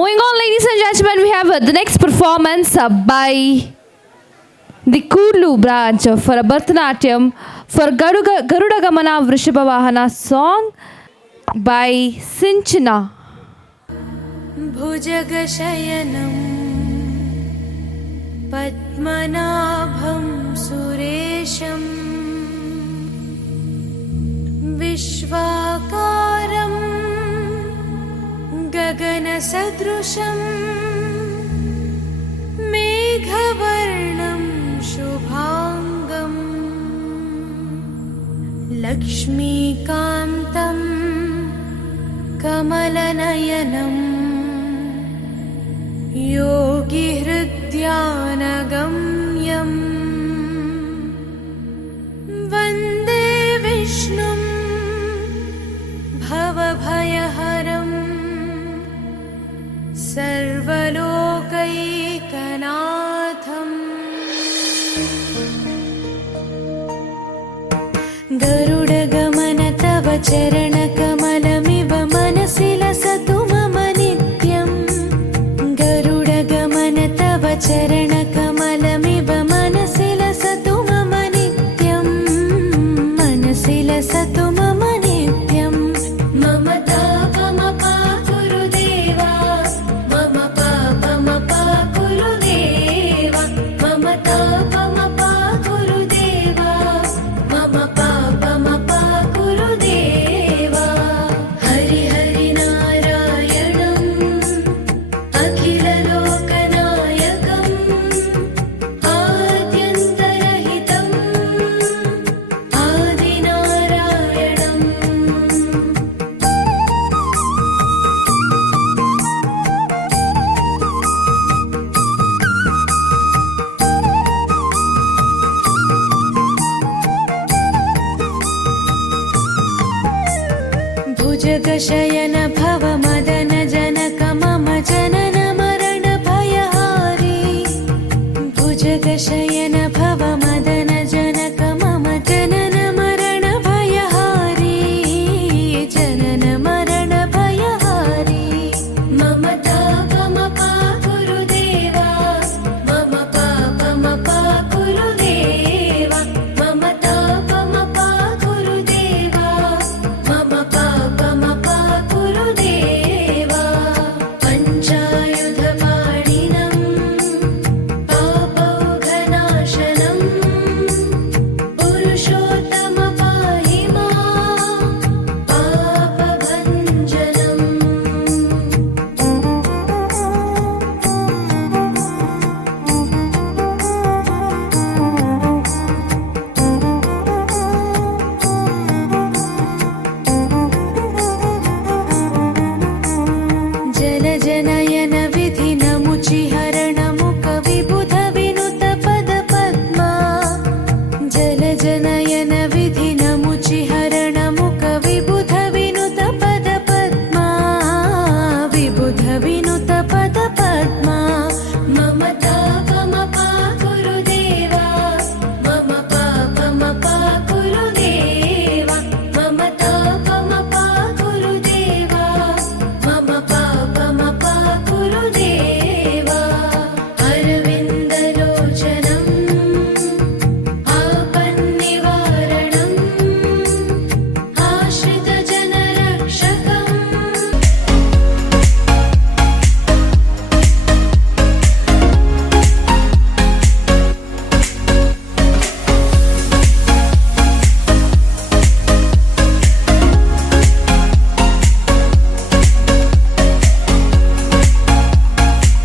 Moving on, ladies and gentlemen, we have the next performance by the Kurlu branch for a Bharatanatyam for Garuda Gamana Vrishabhavahana song by Sinchana. भुजगशयनं पद्मनाभं सुरेशं विश्वाकारं गगनसदृशं मेघवर्णं शुभाङ्गं लक्ष्मीकान्तं कमलनयनम् योगिहृद्यानगम्यं वन्दे विष्णुं भवभयहरं सर्वलोकैकनाथम् गरुडगमन तव चरणकमलमिव मनसि लसतु मम नित्यम् गरुडगमन तव चरणकमलमिव मनसि लसतु मम नित्यं मनसि लसतु मम नित्यं मम तापमपा गुरुदेवा मम पापमपा गुरुदेवा मम तापमपा गुरुदेवा मम पापमपा गुरुदेवा हरि हरि नारायणम् अखिललोकनायकम् आद्यन्तरहितम् आदिनारायणम् भुजगशयन भव